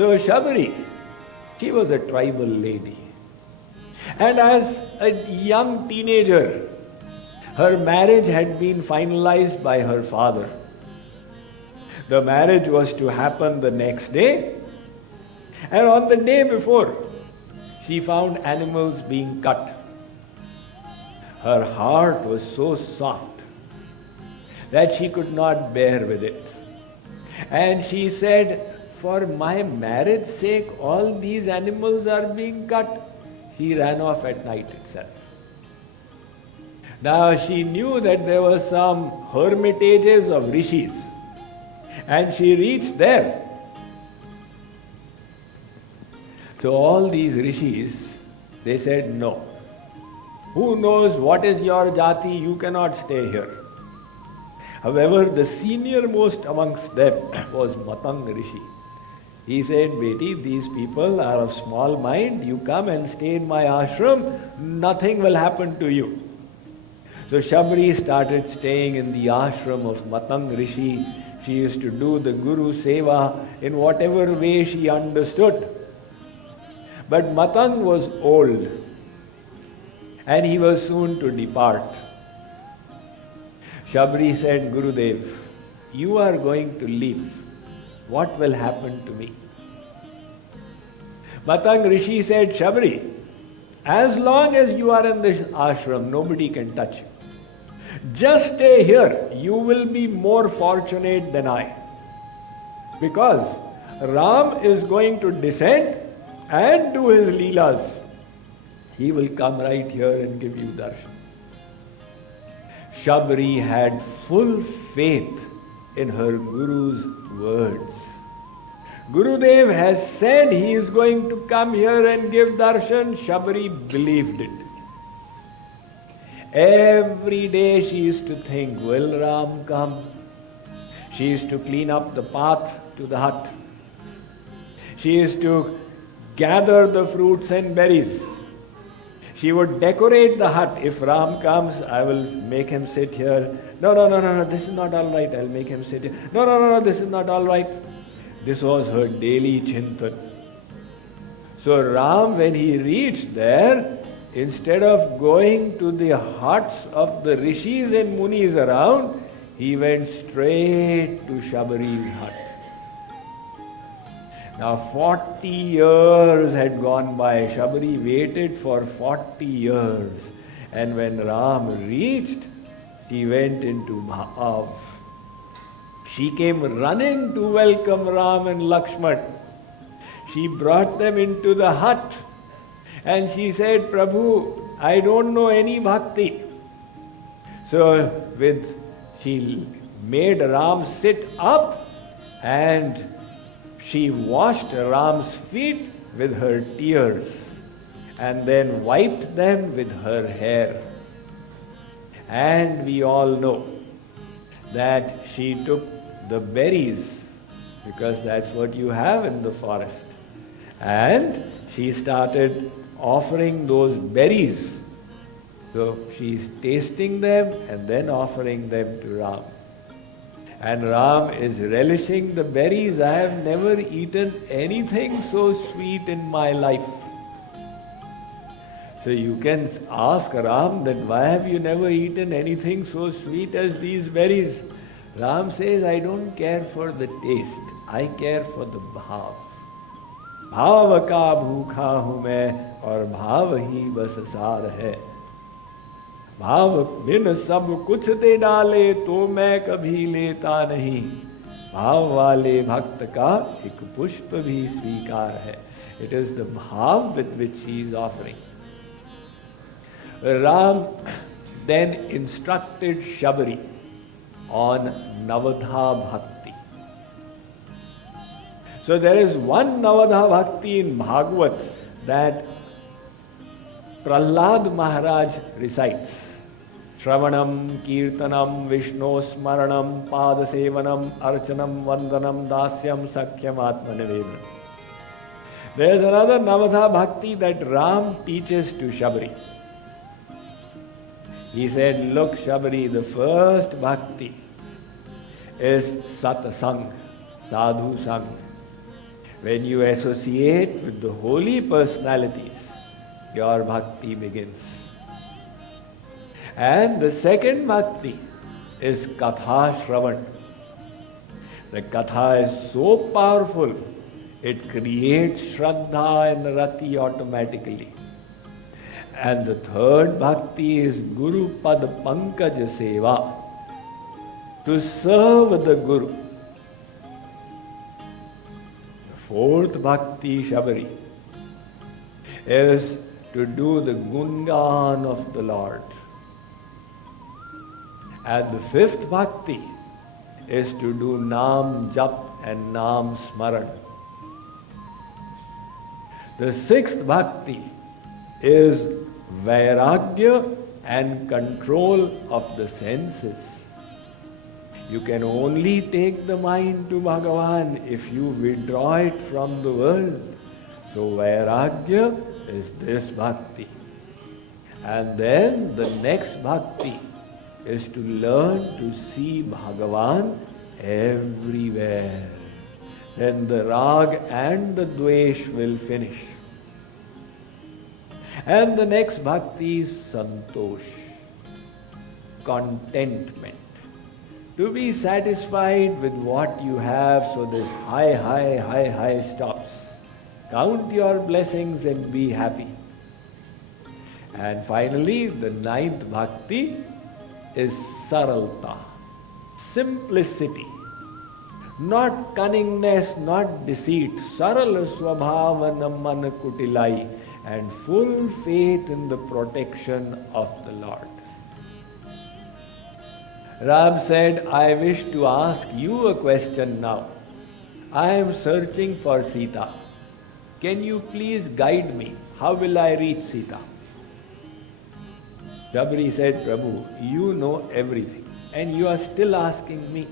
So Shabari, she was a tribal lady. And as a young teenager, her marriage had been finalized by her father. The marriage was to happen the next day. And on the day before, she found animals being cut. Her heart was so soft that she could not bear with it. And she said, for my marriage's sake, all these animals are being cut. He ran off at night itself. Now she knew that there were some hermitages of rishis, and she reached there. So all these rishis, they said, no. Who knows what is your jati? You cannot stay here. However, the senior most amongst them was Matang Rishi. He said, Beti, these people are of small mind. You come and stay in my ashram, nothing will happen to you. So Shabari started staying in the ashram of Matang Rishi. She used to do the Guru Seva in whatever way she understood. But Matang was old and he was soon to depart. Shabari said, Gurudev, you are going to leave. What will happen to me? Matang Rishi said, Shabari, as long as you are in this ashram, nobody can touch you. Just stay here. You will be more fortunate than I. Because Ram is going to descend and do his leelas. He will come right here and give you darshan. Shabari had full faith in her Guru's words. Gurudev has said he is going to come here and give darshan. Shabari believed it. Every day she used to think, will Ram come? She used to clean up the path to the hut. She used to gather the fruits and berries. She would decorate the hut. If Ram comes, I will make him sit here. No, this is not all right. I'll make him sit here. No, this is not all right. This was her daily chintan. So Ram, when he reached there, instead of going to the huts of the rishis and munis around, he went straight to Shabari's hut. Now 40 years had gone by. Shabari waited for 40 years. And when Ram reached, she went into bhav. She came running to welcome Ram and Lakshman. She brought them into the hut. And she said, Prabhu, I don't know any bhakti. So she made Ram sit up and she washed Ram's feet with her tears and then wiped them with her hair. And we all know that she took the berries, because that's what you have in the forest. And she started offering those berries. So she's tasting them and then offering them to Ram. And Ram is relishing the berries. I have never eaten anything so sweet in my life. So you can ask Ram that why have you never eaten anything so sweet as these berries? Ram says, I don't care for the taste. I care for the bhav. Bhav ka bhukha hu main aur bhav hi bas saar hai. भाव बिन सब कुछ दे डाले तो मैं कभी लेता नहीं. भाव वाले भक्त का एक पुष्प भी स्वीकार है. It is the bhav with which he is offering. Ram then instructed Shabari on Navadha Bhakti. So there is one Navadha Bhakti in Bhagavad that Prahlad Maharaj recites. Shravanam, Kirtanam, Vishnu Smaranam, Padasevanam, Archanam, Vandanam, Dasyam, Sakyam, Atmanivedanam. There is another Navadha Bhakti that Ram teaches to Shabari. He said, look Shabari, the first Bhakti is Satsang, Sadhu Sang. When you associate with the holy personalities, your bhakti begins. And the second bhakti is Katha Shravan. The Katha is so powerful, it creates Shraddha and Rati automatically. And the third bhakti is Guru Pad Pankaj Seva, to serve the Guru. The fourth bhakti, Shabari, is to do the Gungan of the Lord. And the fifth bhakti is to do Nam Jap and Nam Smaran. The sixth bhakti is Vairagya and control of the senses. You can only take the mind to Bhagavan if you withdraw it from the world. So Vairagya is this bhakti. And then the next bhakti is to learn to see Bhagavan everywhere. Then the rag and the dvesh will finish. And the next bhakti is santosh, contentment. To be satisfied with what you have, so this high stops. Count your blessings and be happy. And finally, the ninth bhakti is saralta, simplicity. Not cunningness, not deceit. Saral swabhavana man kutilai. And full faith in the protection of the Lord. Ram said, I wish to ask you a question now. I am searching for Sita. Can you please guide me? How will I reach Sita? Shabari said, Prabhu, you know everything and you are still asking me.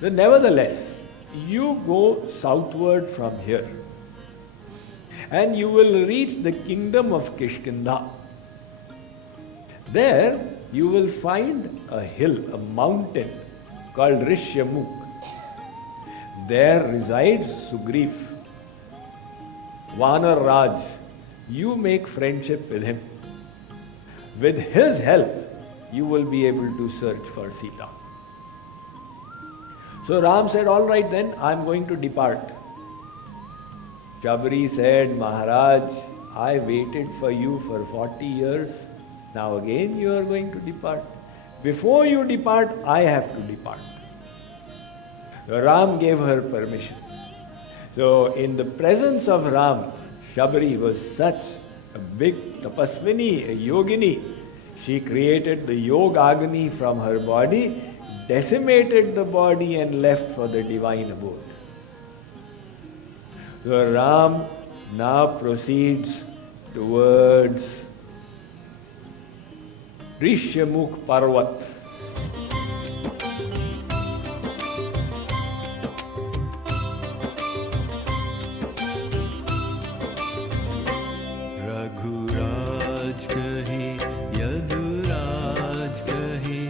But nevertheless, you go southward from here and you will reach the kingdom of Kishkinda. There you will find a hill, a mountain called Rishyamukh. There resides Sugriv, Vanar Raj. You make friendship with him. With his help, you will be able to search for Sita. So Ram said, all right then, I am going to depart. Shabari said, Maharaj, I waited for you for 40 years. Now again you are going to depart. Before you depart, I have to depart. So Ram gave her permission. So in the presence of Ram, Shabari was such a big tapasvini, a yogini. She created the yogagni from her body, decimated the body and left for the divine abode. So Ram now proceeds towards Rishyamukh Parvat. Raghuraj कहे यदुराज कहे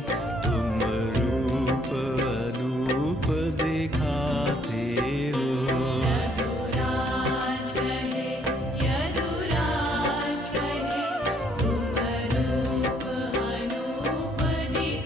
तुम रूप अनूप दिखाते हो रघुराज कहे यदुराज कहे तुम रूप अनूप दिखाते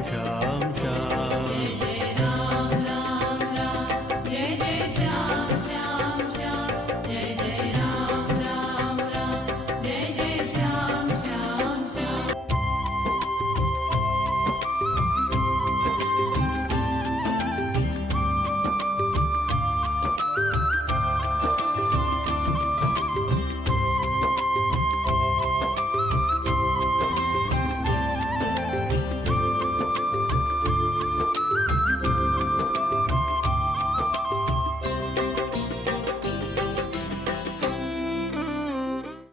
उषा